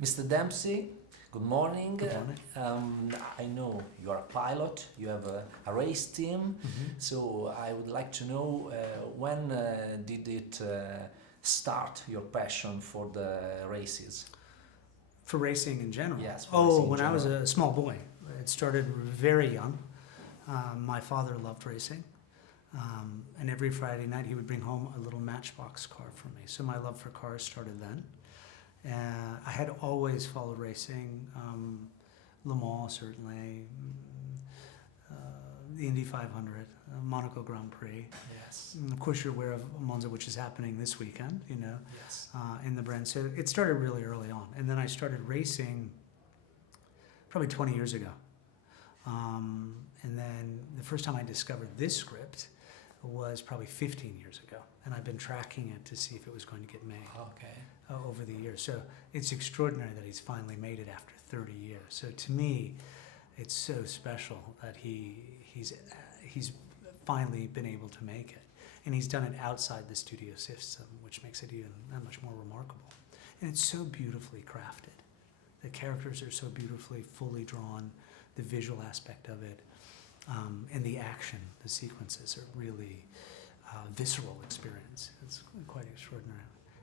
Mr. Dempsey, good morning. Good morning. I know you are a pilot, you have a race team, so I would like to know when did it start your passion for the races? For racing in general? Yes, for racing in when I was general. a small boy. It started very young. My father loved racing. And every Friday night he would bring home a little Matchbox car for me. So my love for cars started then. I had always followed racing, Le Mans certainly, the Indy 500, Monaco Grand Prix. Yes. And of course you're aware of Monza, which is happening this weekend, you know, Yes. in the Brand. So it started really early on. And then I started racing probably 20 years ago. And then the first time I discovered this script was probably 15 years ago. And I've been tracking it to see if it was going to get made. Okay. Over the years. So it's extraordinary that he's finally made it after 30 years. So to me, it's so special that he's finally been able to make it. And he's done it outside the studio system, which makes it even that much more remarkable. And it's so beautifully crafted. The characters are so beautifully, fully drawn, the visual aspect of it, and the action, the sequences are really visceral experience. It's quite extraordinary.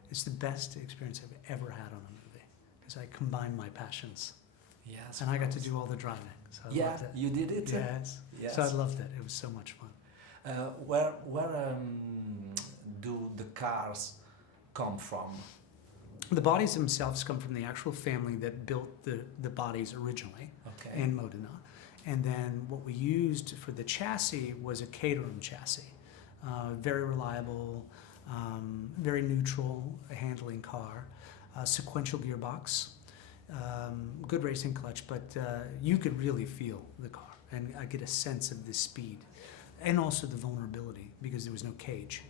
It's the best experience I've ever had on a movie because I combined my passions. Yes. And I got to do all the driving. So I loved it. You did it? Yes. Yes. So I loved it. It was so much fun. Where do the cars come from? The bodies themselves come from the actual family that built the bodies originally Okay. in Modena. And then what we used for the chassis was a Caterham chassis. Very reliable, very neutral handling car, sequential gearbox, good racing clutch, but you could really feel the car and I get a sense of the speed and also the vulnerability because there was no cage.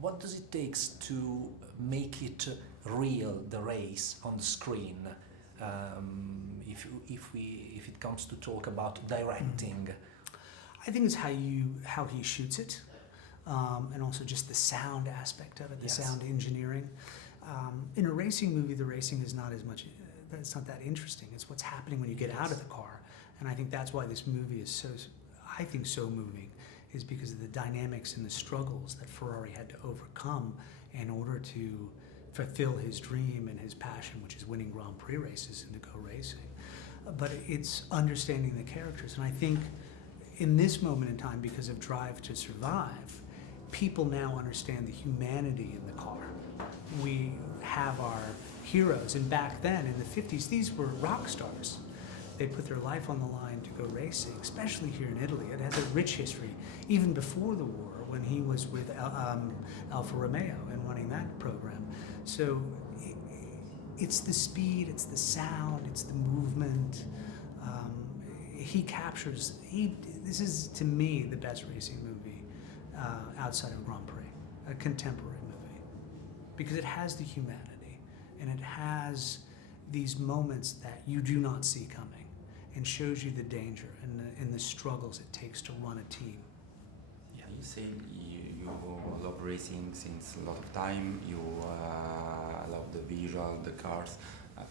What does it take to make it real, the race on the screen? If it comes to talk about directing. I think it's how he shoots it, and also just the sound aspect of it, the Yes. sound engineering. In a racing movie, the racing is not as much. It's not that interesting. It's what's happening when you get out of the car, and I think that's why this movie is so moving, is because of the dynamics and the struggles that Ferrari had to overcome in order to fulfill his dream and his passion, which is winning Grand Prix races and to go racing. But it's understanding the characters, and I think in this moment in time, because of Drive to Survive, people now understand the humanity in the car. We have our heroes, and back then in the 50s, these were rock stars. They put their life on the line to go racing, especially here in Italy. It has a rich history, even before the war, when he was with Alfa Romeo and running that program. So it's the speed, it's the sound, it's the movement. He captures, this is to me the best racing movie outside of Grand Prix, a contemporary movie, because it has the humanity and it has these moments that you do not see coming and shows you the danger and the struggles it takes to run a team. Yeah, you say you love racing since a lot of time. You love the visual, the cars.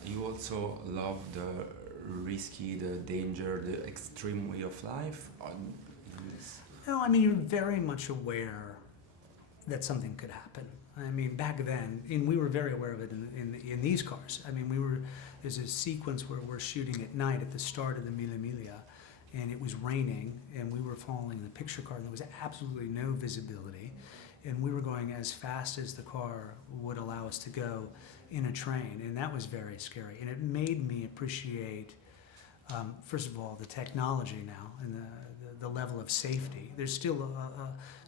You also love the risky, the danger, the extreme way of life. No, I mean, you're very much aware that something could happen. I mean, back then, and we were very aware of it in these cars. I mean, there's a sequence where we're shooting at night at the start of the Mille Miglia, and it was raining, and we were following the picture car, and there was absolutely no visibility, and we were going as fast as the car would allow us to go in a train, and that was very scary, and it made me appreciate, first of all, the technology now and the level of safety. There's still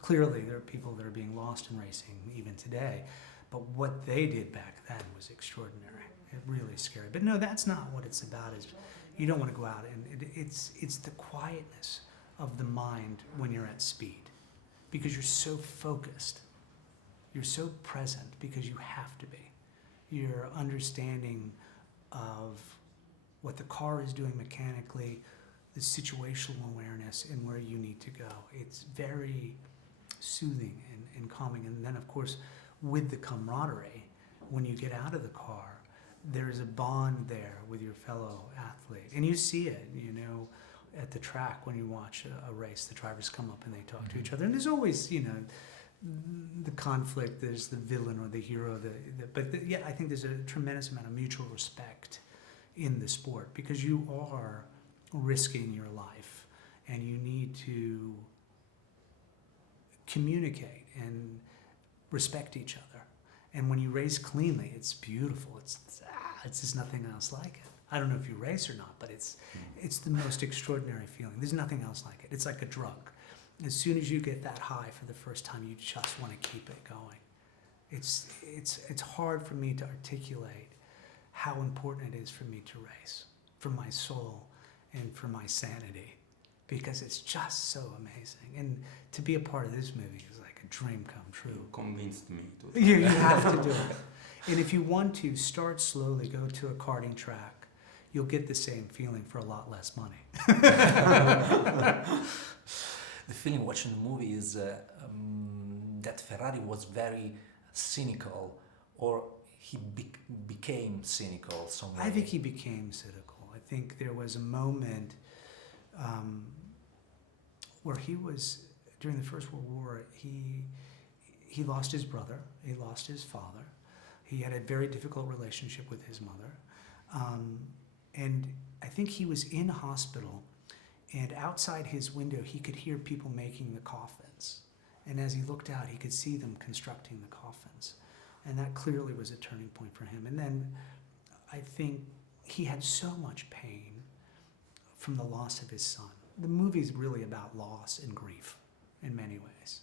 clearly there are people that are being lost in racing even today, but what they did back then was extraordinary. It really scary. But no, that's not what it's about. Is you don't want to go out and it's the quietness of the mind when you're at speed, because you're so focused, you're so present because you have to be. Your understanding of what the car is doing mechanically, the situational awareness and where you need to go. It's very soothing and calming. And then, of course, with the camaraderie, when you get out of the car, there is a bond there with your fellow athlete. And you see it, you know, at the track when you watch a race, the drivers come up and they talk to each other. And there's always, you know, the conflict, there's the villain or the hero, yeah, I think there's a tremendous amount of mutual respect in the sport because you are risking your life and you need to communicate and respect each other. And when you race cleanly, it's beautiful. It's just nothing else like it. I don't know if you race or not, but it's the most extraordinary feeling. There's nothing else like it. It's like a drug. As soon as you get that high for the first time, you just want to keep it going. It's hard for me to articulate how important it is for me to race, for my soul and for my sanity, because it's just so amazing. And to be a part of this movie is like a dream come true. You convinced me to. You have to do it. And if you want to, start slowly, go to a karting track. You'll get the same feeling for a lot less money. The feeling watching the movie is that Ferrari was very cynical, or he became cynical some way. I think he became cynical. I think there was a moment where he was, during the First World War, he lost his brother, he lost his father. He had a very difficult relationship with his mother. And I think he was in hospital, and outside his window, he could hear people making the coffins. And as he looked out, he could see them constructing the coffins. And that clearly was a turning point for him. And then I think he had so much pain from the loss of his son. The movie's really about loss and grief in many ways.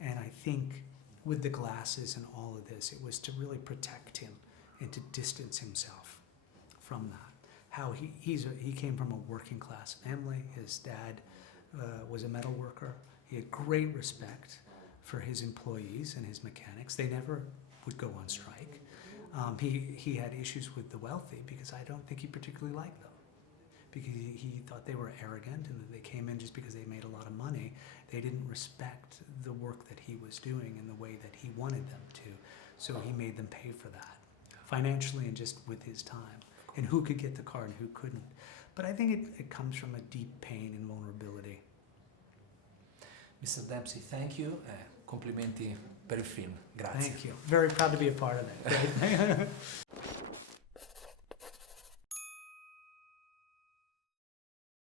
And I think with the glasses and all of this, it was to really protect him and to distance himself from that. How he came from a working class family. His dad was a metal worker. He had great respect for his employees and his mechanics. They never would go on strike. He had issues with the wealthy because I don't think he particularly liked them, because he thought they were arrogant and that they came in just because they made a lot of money. They didn't respect the work that he was doing in the way that he wanted them to. So he made them pay for that, financially and just with his time, and who could get the car and who couldn't. But I think it comes from a deep pain and vulnerability. Mr. Dempsey, thank you. Complimenti per il film. Grazie. Thank you. Very proud to be a part of that.